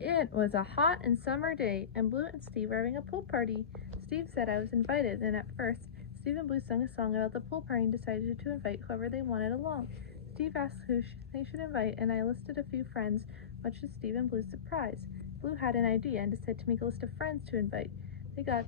It was a hot and summer day, and Blue and Steve were having a pool party. Steve said I was invited, and at first, Steve and Blue sung a song about the pool party and decided to invite whoever they wanted along. Steve asked who they should invite, and I listed a few friends, much to Steve and Blue's surprise. Blue had an idea and decided to make a list of friends to invite. They got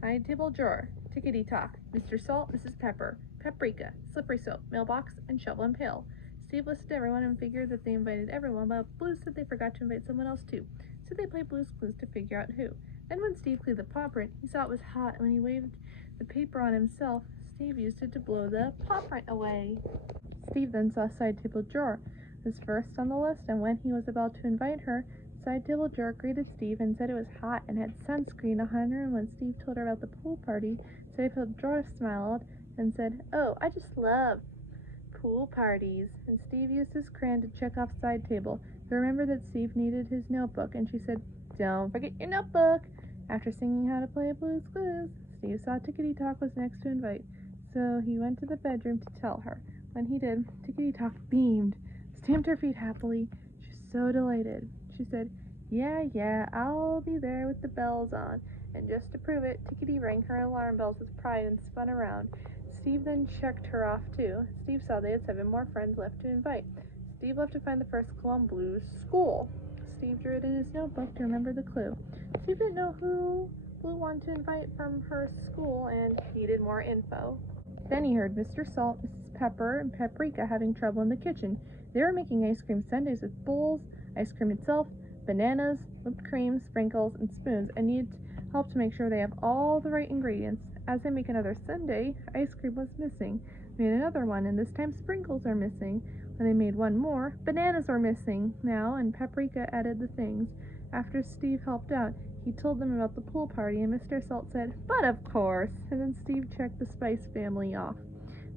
Side Table Drawer, Tickety Talk, Mr. Salt, Mrs. Pepper, Paprika, Slippery Soap, Mailbox, and Shovel and Pail. Steve listed everyone and figured that they invited everyone, but Blue said they forgot to invite someone else too, so they played Blue's Clues to figure out who. Then when Steve cleaned the paw print, he saw it was hot, and when he waved the paper on himself, Steve used it to blow the paw print away. Steve then saw Side Table Drawer was first on the list, and when he was about to invite her, Side Table Drawer greeted Steve and said it was hot and had sunscreen on her, and when Steve told her about the pool party, Side Table Drawer smiled and said, "Oh, I just love pool parties," and Steve used his crayon to check off Side Table. He remembered that Steve needed his notebook, and she said, "Don't forget your notebook." After singing how to play Blue's Clues, Steve saw Tickety Talk was next to invite, so he went to the bedroom to tell her. When he did, Tickety Talk beamed, stamped her feet happily. She was so delighted. She said, Yeah, I'll be there with the bells on." And just to prove it, Tickety rang her alarm bells with pride and spun around. Steve then checked her off too. Steve saw they had 7 more friends left to invite. Steve left to find the first clue on Blue's school. Steve drew it in his notebook to remember the clue. Steve didn't know who Blue wanted to invite from her school and needed more info. Then he heard Mr. Salt, Mrs. Pepper, and Paprika having trouble in the kitchen. They were making ice cream sundaes with bowls, ice cream itself, bananas, whipped cream, sprinkles, and spoons, and needed help to make sure they have all the right ingredients. As they make another sundae, ice cream was missing. They made another one, and this time sprinkles are missing. When they made one more, bananas were missing now, and Paprika added the things. After Steve helped out, he told them about the pool party, and Mr. Salt said, "But of course," and then Steve checked the Spice family off.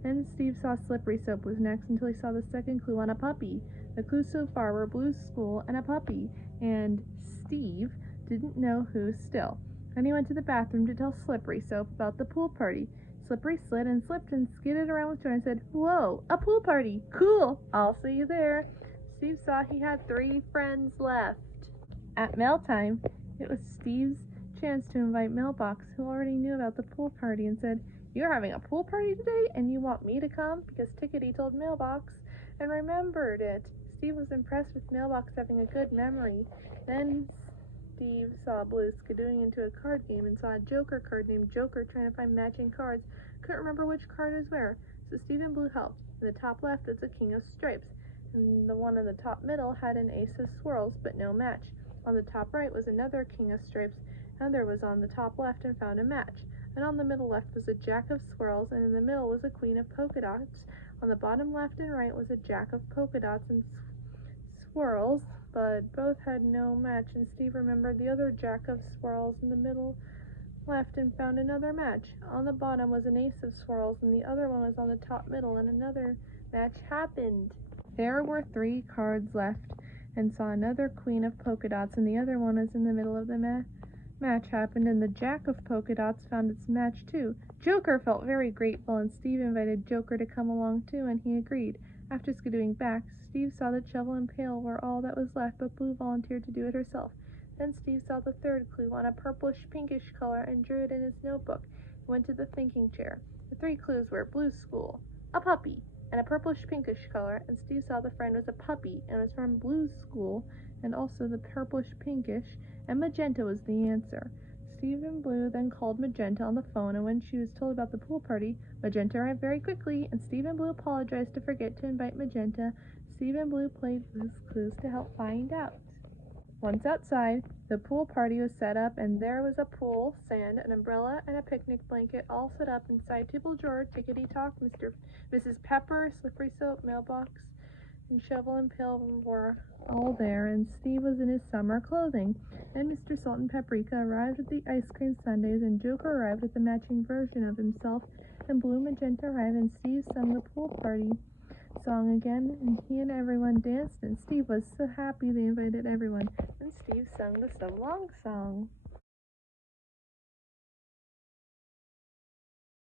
Then Steve saw Slippery Soap was next until he saw the second clue on a puppy. The clues so far were Blue's school and a puppy, and Steve didn't know who still. Then he went to the bathroom to tell Slippery Soap about the pool party. Slippery slid and slipped and skidded around with joy and said, "Whoa, a pool party! Cool! I'll see you there." Steve saw he had 3 friends left. At mail time, it was Steve's chance to invite Mailbox, who already knew about the pool party, and said, "You're having a pool party today, and you want me to come?" Because Tickety told Mailbox and remembered it. Steve was impressed with Mailbox having a good memory. Then Steve saw Blue skidooing into a card game and saw a Joker card named Joker trying to find matching cards. Couldn't remember which card was where, so Steve and Blue helped. In the top left was a King of Stripes, and the one in the top middle had an Ace of Swirls, but no match. On the top right was another King of Stripes, and there was on the top left and found a match. And on the middle left was a Jack of Swirls, and in the middle was a Queen of Polka Dots. On the bottom left and right was a Jack of Polka Dots and Swirls, but both had no match, and Steve remembered the other Jack of Swirls in the middle left and found another match. On the bottom was an Ace of Swirls, and the other one was on the top middle, and another match happened. There were 3 cards left, and saw another Queen of Polka Dots, and the other one was in the middle of the match happened, and the Jack of Polka Dots found its match too. Joker felt very grateful, and Steve invited Joker to come along too, and he agreed. After skidooing back, Steve saw that Shovel and Pail were all that was left, but Blue volunteered to do it herself. Then Steve saw the third clue on a purplish-pinkish color and drew it in his notebook. He went to the thinking chair. The 3 clues were Blue's school, a puppy, and a purplish-pinkish color, and Steve saw the friend was a puppy and was from Blue's school, and also the purplish-pinkish, and magenta was the answer. Steve and Blue then called Magenta on the phone, and when she was told about the pool party, Magenta arrived very quickly, and Steve and Blue apologized to forget to invite Magenta. Steve and Blue played Blue's Clues to help find out. Once outside, the pool party was set up, and there was a pool, sand, an umbrella, and a picnic blanket all set up inside Table Drawer, Tickety Talk, Mrs. Pepper, Slippery Soap, Mailbox, and Shovel and Pail were all there, and Steve was in his summer clothing. Then Mr. Salt and Paprika arrived with the ice cream sundaes, and Joker arrived with a matching version of himself, and Blue Magenta arrived, and Steve sung the pool party song again, and he and everyone danced, and Steve was so happy they invited everyone. And Steve sung the So Long song.